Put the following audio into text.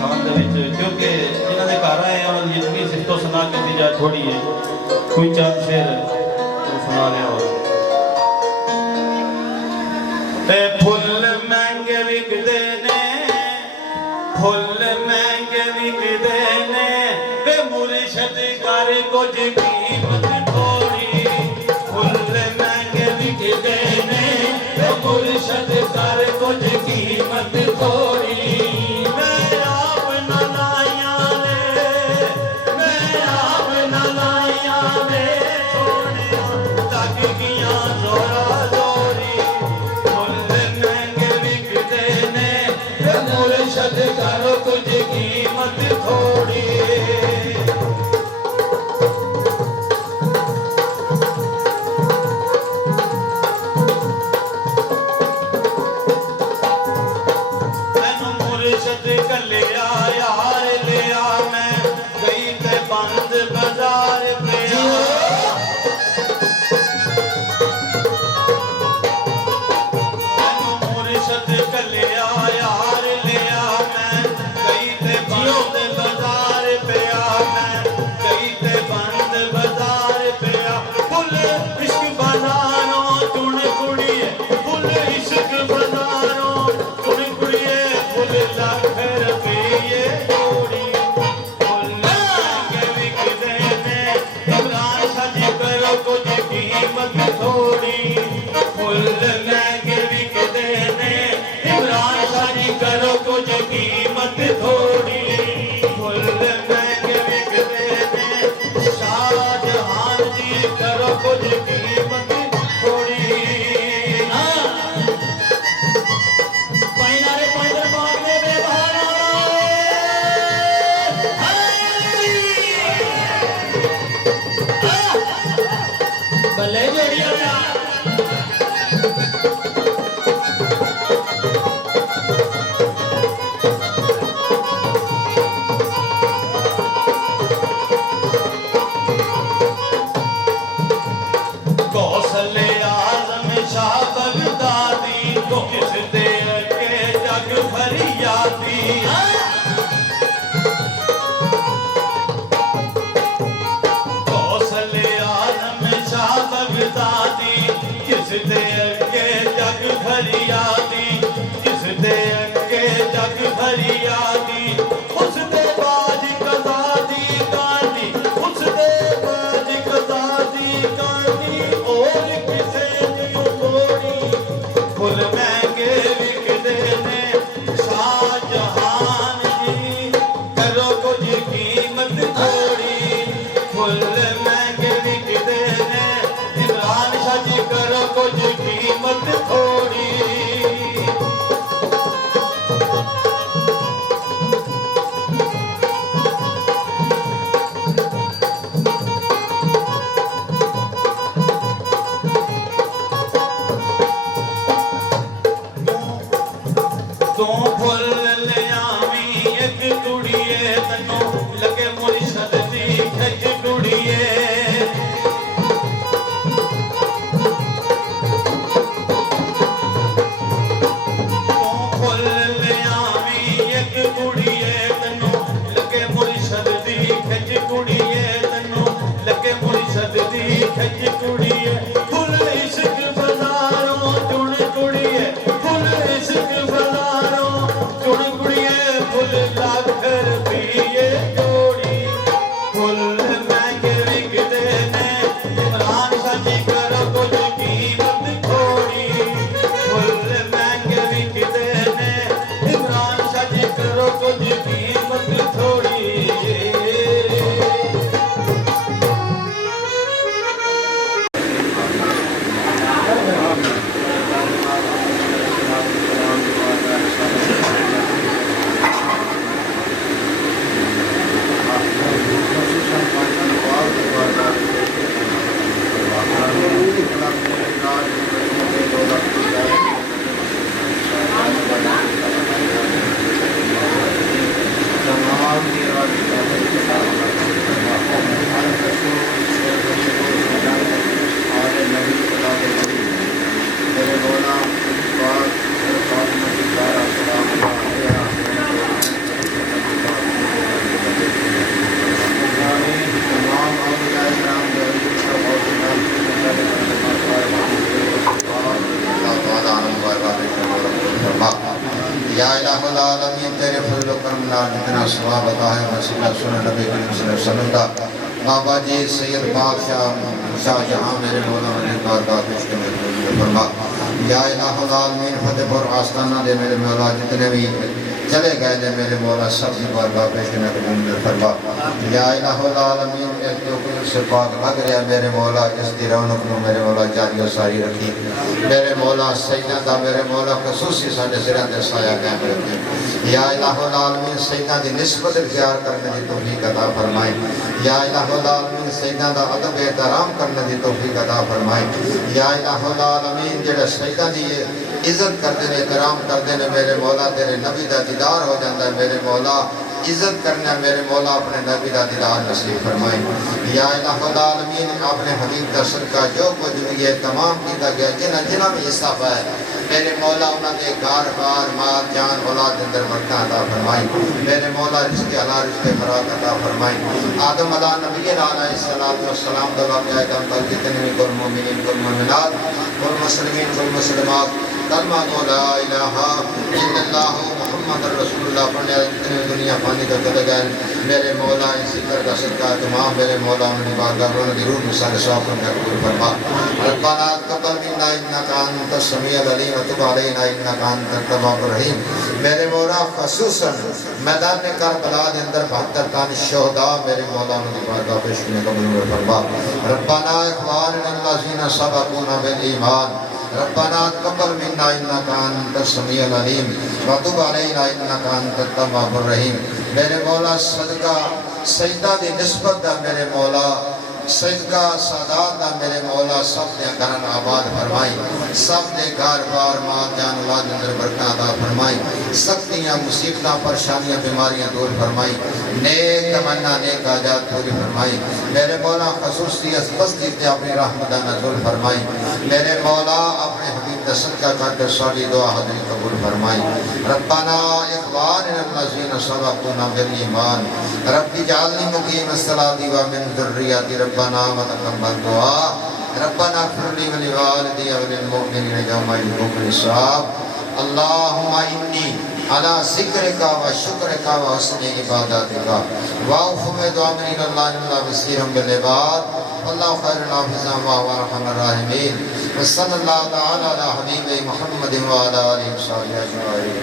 शान दे विच क्योंकि जिन्हां दे घर आए हैं उन्हां दी जितनी सिफतो सुना की जाए थोड़ी है कोई चंद शेर तो सुना लिया और फुल महंगे विकदे ने फुल महंगे विकदे ने वे मुर्शद कर कुछ कीमत थोड़ी फुल महंगे विकदे ने वे मुर्शद कर कुछ कीमत थोड़ी मैं आप न लाया ने सोने लग गया जोरा जोरी फुल महंगे विकदे ने वे मुर्शद कर कुछ कीमत थोड़ी मैनू करम नाल जितना सवाब अता है वसीला सुन नबी करीम सल्लल्लाहु अलैहि वसल्लम दा बाबा जी सैयद बादशाह शाहजहां मेरे मौला ने बारगाह पेश करने फरमा या इलाहुल आलमीन फतेहपुर आस्थाना दे मेरे मौला जितने भी चले गए ने मेरे मौला सब की बारगाह पेश करने फरमा या इलाहुल आलमीन इस जो कुछ से पाक लग रहा मेरे मौला इस दी रौनक नु मेरे मौला जारी सारी रखी मेरे मौला सैयदा दा मेरे मौला खसूसी साडे सिरां ते साया कायम रखे या इलाहुल आलमीन सैयदा दी निस्बत इख्तियार करने दी तौफीक अता फरमाए या इलाहुल आलमीन सैयदा दा अदब एहतराम करने दी तौफीक अता फरमाए या इलाहुल आलमीन जेड़ा सैयदा दी इज्जत करते ने एहतराम करते ने मेरे मौला तेरे नबी दा दीदार हो जाता है मेरे मौला इज्जत करना मेरे मौला अपने नबी दा दीदार नसीब फरमाए या इलाहुल आलमीन अपने हबीब दा सदका जो कुछ भी है तमाम कीता गया जिन्हां जिन्हां भी हिस्सा पाया मेरे मौला उन्होंने घर बार माल जान औलाद अंदर बरकत अता फरमाई मेरे मौला रिज़्क़ हलाल रिज़्क़ फराग अता फरमाई आदम अला नबी अलैहिस्सलातु वस्सलाम दा वाक़या दम तक जितने भी कुल मोमिनीन कुल मोमिनात कुल मुस्लिमीन कुल मुस्लिमात कलमा ला इलाहा इल्लल्लाह मुहम्मदुर रसूलुल्लाह पढ़ने जितने दुनिया पानी तो चले गए मेरे मौला इस जिक्र का सदका तमाम मेरे मौला उन्होंने बारगाह उन्होंने रूह में सारे सवाब को कबूल फरमा रब्बाना तक़ब्बल मिन्ना इन्नका अंतस समीउल अलीम व तुब अलैना इन्नका अंतत तव्वाबुर रहीम मेरे मौला ख़ुसूसन मैदान करबला के अंदर 72 तान शोहदा मेरे मौला उन्होंने बारगाह पेश में कबूल फरमा रब्बाना इख़वानना अल्लज़ीना सबक़ूना बिल ईमान रब्बाना तक़ब्बल मिन्ना इन्नका अंतस समीउल अलीम व तुब अलैना इन्नका अंतत तव्वाबुर रहीम मेरे मौला सदका सजदा दी निस्बत दा मेरे मौला सदका सादात दा मेरे मौला सब दे घर आबाद फरमाई सब दे घर बार माल जान औलाद अंदर बरकत अता फरमाई सख्तियां मुसीबतां परेशानियां बीमारियां दूर फरमाई नेक तमन्ना नेक आजाद पूरी फरमाई मेरे मौला खसूसी बस्ती ते अपनी रहमत नज़ुल फरमाई मेरे मौला अपने हबीब दा सदका करके साडी दुआ हाज़िरी कबूल फरमाई रब्बाना इख़वानना अल्लज़ीना सबक़ूना बिल ईमान रब्बी जअलनी मुक़ीमस सलाति व मिन ज़ुर्रिय्यति रब्बाना व तक़ब्बल दुआ रब्बाना इग़फ़िर ली व लिवालिदी व लिल मुमिनीन यौमा यक़ूमुल हिसाब अल्लाहुम्मा इन्नी अला ज़िक्रिका व शुक्रिका व हुस्नि इबादतिका व उफ़विदु अमरी इलल्लाह इन्नका बसीरुम बिल इबाद अल्लाहु खैरुल हाफ़िज़ा व हुवा अरहमुर राहिमीन व सल्लल्लाहु तआला अला हबीबि मुहम्मद व अला आलिहि व सहबिहि अजमईन।